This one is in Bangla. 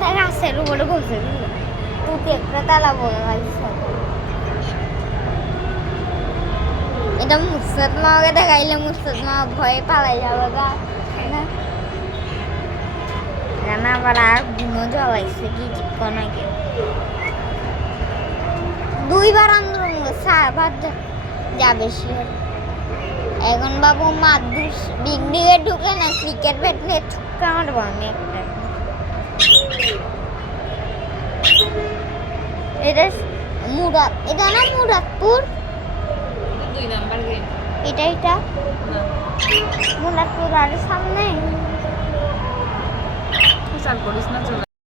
তার গাছের উপরে বসে দিল তুই একটা তালা বলে ভাইছে এটা মুর্শিদ মাকে দেখাইলে মুর্শিদ মা ভয়ে পালাই যাবে গা না রান্না আবার আর গুনো জ্বলাইছে কি চিকন আগে দুইবার আন্দোলন চারবার যাবে শিওর এখন বাবু মাদুস বিগ দিকে ঢুকে না ক্রিকেট ব্যাট নিয়ে ছুটকা আমার বানি একটা এটা মুরাদ এটা না মুরাদপুর 2 নাম্বার গেট এটা না মুরাদপুর আর সামনে চাল করিস না চলে